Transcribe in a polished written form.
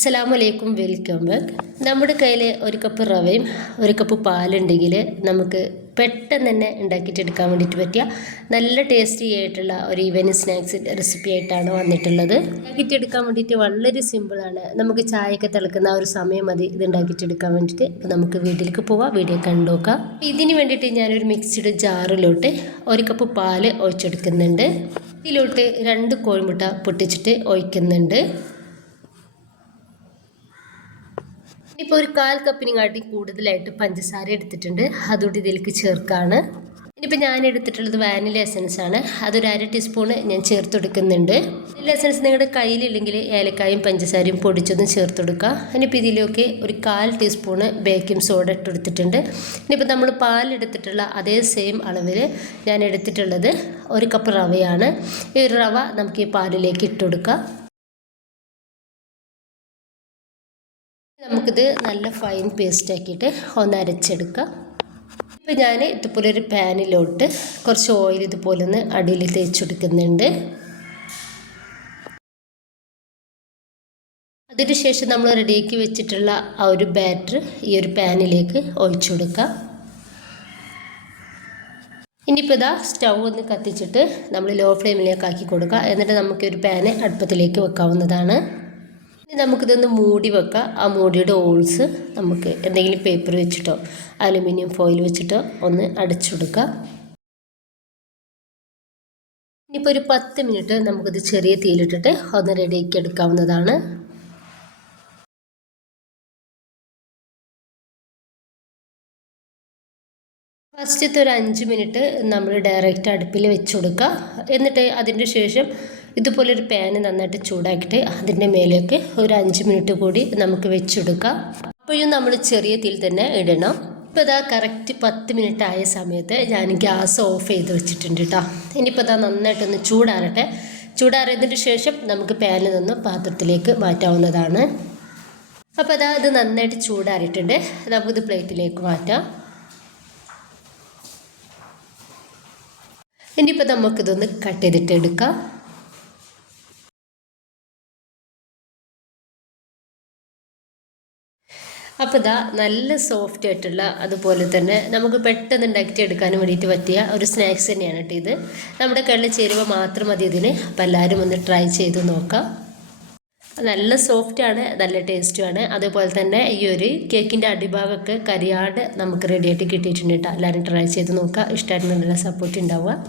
അസ്സലാമു welcome back. നമ്മുടെ കയ്യിൽ ഒരു കപ്പ് റവയും ഒരു കപ്പ് പാലുണ്ടെങ്കിൽ നമുക്ക് പെട്ടെന്ന് തന്നെ ഉണ്ടാക്കിയിട്ടെടുക്കാൻ വേണ്ടിയിട്ട് പറ്റിയ നല്ല ടേസ്റ്റി ആയിട്ടുള്ള ഒരു ഈവനിങ് സ്നാക്സ് റെസിപ്പി ആയിട്ടാണ് വന്നിട്ടുള്ളത്. ഉണ്ടാക്കിയിട്ടെടുക്കാൻ വേണ്ടിയിട്ട് വളരെ സിമ്പിളാണ്. നമുക്ക് ചായയൊക്കെ തിളക്കുന്ന ഒരു സമയം മതി ഇത് ഉണ്ടാക്കിയിട്ടെടുക്കാൻ വേണ്ടിയിട്ട്. നമുക്ക് വീട്ടിലേക്ക് പോവാം, വീഡിയോ കണ്ടു നോക്കാം. ഇതിന് വേണ്ടിയിട്ട് ഞാനൊരു മിക്സിയുടെ ജാറിലോട്ട് ഒരു കപ്പ് പാല് ഒഴിച്ചെടുക്കുന്നുണ്ട്. ഇതിലോട്ട് 2 കോഴിമുട്ട പൊട്ടിച്ചിട്ട് ഒഴിക്കുന്നുണ്ട്. ഇപ്പോൾ ഒരു 1/4 കപ്പിനെക്കാട്ടി കൂടുതലായിട്ട് പഞ്ചസാര എടുത്തിട്ടുണ്ട്. അതുകൊണ്ട് ഇതിലേക്ക് ചേർക്കാണ്. ഇനിയിപ്പോൾ ഞാൻ എടുത്തിട്ടുള്ളത് വാനില എസൻസ് ആണ്. അതൊരു 1/2 ടീസ്പൂൺ ഞാൻ ചേർത്ത് കൊടുക്കുന്നുണ്ട്. വാനില എസൻസ് നിങ്ങളുടെ കയ്യിലില്ലെങ്കിൽ ഏലക്കായും പഞ്ചസാരയും പൊടിച്ചൊന്നും ചേർത്ത് കൊടുക്കുക. ഇനിയിപ്പോൾ ഇതിലേക്ക് ഒരു 1/4 ടീസ്പൂൺ ബേക്കിംഗ് സോഡ ഇട്ടെടുത്തിട്ടുണ്ട്. ഇനിയിപ്പോൾ നമ്മൾ പാലെടുത്തിട്ടുള്ള അതേ സെയിം അളവിൽ ഞാൻ എടുത്തിട്ടുള്ളത് 1 കപ്പ് റവയാണ്. ഈ റവ നമുക്ക് ഈ പാലിലേക്ക് ഇട്ട് കൊടുക്കാം. നമുക്കിത് നല്ല ഫൈൻ പേസ്റ്റ് ആക്കിയിട്ട് ഒന്ന് അരച്ചെടുക്കാം. ഇപ്പോൾ ഞാൻ ഇതുപോലെ ഒരു പാനിലോട്ട് കുറച്ച് ഓയിൽ ഇതുപോലെ ഒന്ന് അടിയിൽ തേച്ചെടുക്കുന്നുണ്ട്. അതിനുശേഷം നമ്മൾ റെഡിയാക്കി വെച്ചിട്ടുള്ള ആ ഒരു ബാറ്റർ ഈ ഒരു പാനിലേക്ക് ഒഴിച്ചു കൊടുക്കാം. ഇനിയിപ്പോൾ ഇതാ സ്റ്റൗ ഒന്ന് കത്തിച്ചിട്ട് നമ്മൾ ലോ ഫ്ലെയിമിലേക്ക് ആക്കി കൊടുക്കുക. എന്നിട്ട് നമുക്കൊരു പാന് അടുപ്പത്തിലേക്ക് വെക്കാവുന്നതാണ്. നമുക്കിതൊന്ന് മൂടി വെക്കാം. ആ മൂടിയുടെ ഹോൾസ് നമുക്ക് എന്തെങ്കിലും പേപ്പർ വെച്ചിട്ടോ അലുമിനിയം ഫോയിൽ വെച്ചിട്ടോ ഒന്ന് അടച്ചു കൊടുക്കാം. ഇനിയിപ്പോൾ ഒരു 10 മിനിറ്റ് നമുക്കിത് ചെറിയ തീയിലിട്ടിട്ട് ഒന്ന് റെഡിയാക്കി എടുക്കാവുന്നതാണ്. ഫസ്റ്റത്തെ ഒരു 5 മിനിറ്റ് നമ്മൾ ഡയറക്റ്റ് അടുപ്പിൽ വെച്ച് കൊടുക്കുക. എന്നിട്ട് അതിൻ്റെ ശേഷം ഇതുപോലൊരു പാന് നന്നായിട്ട് ചൂടാക്കിയിട്ട് അതിൻ്റെ മേലേക്ക് ഒരു 5 മിനിറ്റ് കൂടി നമുക്ക് വെച്ചെടുക്കാം. അപ്പോഴും നമ്മൾ ചെറിയ തീയിൽ തന്നെ ഇടണം. ഇപ്പോൾ ഇതാ കറക്റ്റ് 10 മിനിറ്റ് ആയ സമയത്ത് ഞാൻ ഗ്യാസ് ഓഫ് ചെയ്ത് വെച്ചിട്ടുണ്ട് കേട്ടോ. ഇനിയിപ്പോൾ ഇതാ നന്നായിട്ടൊന്ന് ചൂടാറട്ടെ. ചൂടാറിയതിന് ശേഷം നമുക്ക് പാനിൽ നിന്ന് പാത്രത്തിലേക്ക് മാറ്റാവുന്നതാണ്. അപ്പോൾ അതാ ഇത് നന്നായിട്ട് ചൂടാറിയിട്ടുണ്ട്. നമുക്കിത് പ്ലേറ്റിലേക്ക് മാറ്റാം. ഇനിയിപ്പോൾ നമുക്കിതൊന്ന് കട്ട് ചെയ്തിട്ട് എടുക്കാം. അപ്പോൾ ഇതാ നല്ല സോഫ്റ്റ് ആയിട്ടുള്ള അതുപോലെ തന്നെ നമുക്ക് പെട്ടെന്ന് ഉണ്ടാക്കിയിട്ട് എടുക്കാനും വേണ്ടിയിട്ട് പറ്റിയ ഒരു സ്നാക്സ് തന്നെയാണ് കേട്ടോ ഇത്. നമ്മുടെ കയ്യിൽ ചേരുവ മാത്രം മതി ഇതിന്. അപ്പോൾ എല്ലാവരും ഒന്ന് ട്രൈ ചെയ്ത് നോക്കാം. നല്ല സോഫ്റ്റാണ്, നല്ല ടേസ്റ്റുമാണ്. അതുപോലെ തന്നെ ഈ ഒരു കേക്കിൻ്റെ അടിഭാഗമൊക്കെ കരിയാട് നമുക്ക് റെഡിയായിട്ട് കിട്ടിയിട്ടുണ്ട് കേട്ടോ. എല്ലാവരും ട്രൈ ചെയ്ത് നോക്കുക. ഇഷ്ടമായിട്ട് നല്ല സപ്പോർട്ട് ഉണ്ടാവുക.